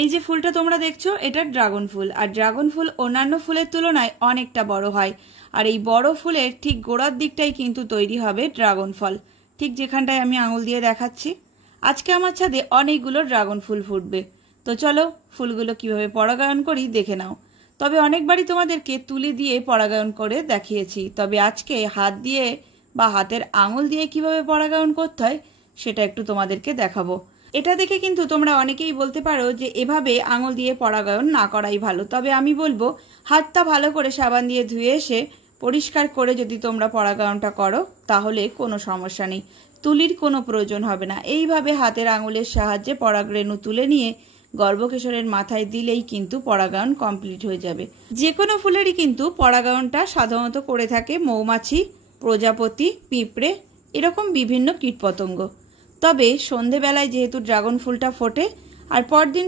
এই যে ফুলটা তোমরা দেখছো এটা ড্রাগন ফুল, আর ড্রাগন ফুল অন্যান্য ফুলের তুলনায় অনেকটা বড় হয়। আর এই বড় ফুলের ঠিক গোড়ার দিকটাই কিন্তু তৈরি হবে ড্রাগন ফল, ঠিক যেখানটায় আমি আঙুল দিয়ে দেখাচ্ছি। আজকে আমার ছাদে অনেকগুলো ড্রাগন ফুল ফুটবে, তো চলো ফুলগুলো কিভাবে পরাগায়ন করি দেখে নাও। তবে অনেকবারই তোমাদেরকে তুলি দিয়ে পরাগায়ন করে দেখিয়েছি, তবে আজকে হাত দিয়ে বা হাতের আঙুল দিয়ে কিভাবে পরাগায়ন করতে হয় সেটা একটু তোমাদেরকে দেখাবো। এটা দেখে কিন্তু তোমরা অনেকেই বলতে পারো যে এভাবে আঙুল দিয়ে পরাগায়ন না করাই ভালো, তবে আমি বলবো হাতটা ভালো করে সাবান দিয়ে ধুয়ে এসে পরিষ্কার করে যদি তোমরা পরাগায়নটা করো তাহলে কোনো সমস্যা নেই, তুলির কোনো প্রয়োজন হবে না। এইভাবে হাতের আঙুলের সাহায্যে পরাগরেণু তুলে নিয়ে গর্ভকেশরের মাথায় দিলেই কিন্তু পরাগায়ন কমপ্লিট হয়ে যাবে। যে কোনো ফুলেরই কিন্তু পরাগায়নটা সাধারণত করে থাকে মৌমাছি, প্রজাপতি, পিঁপড়ে, এরকম বিভিন্ন কীটপতঙ্গ। তবে সন্ধেবেলায় যেহেতু ড্রাগন ফুলটা ফোটে আর পরদিন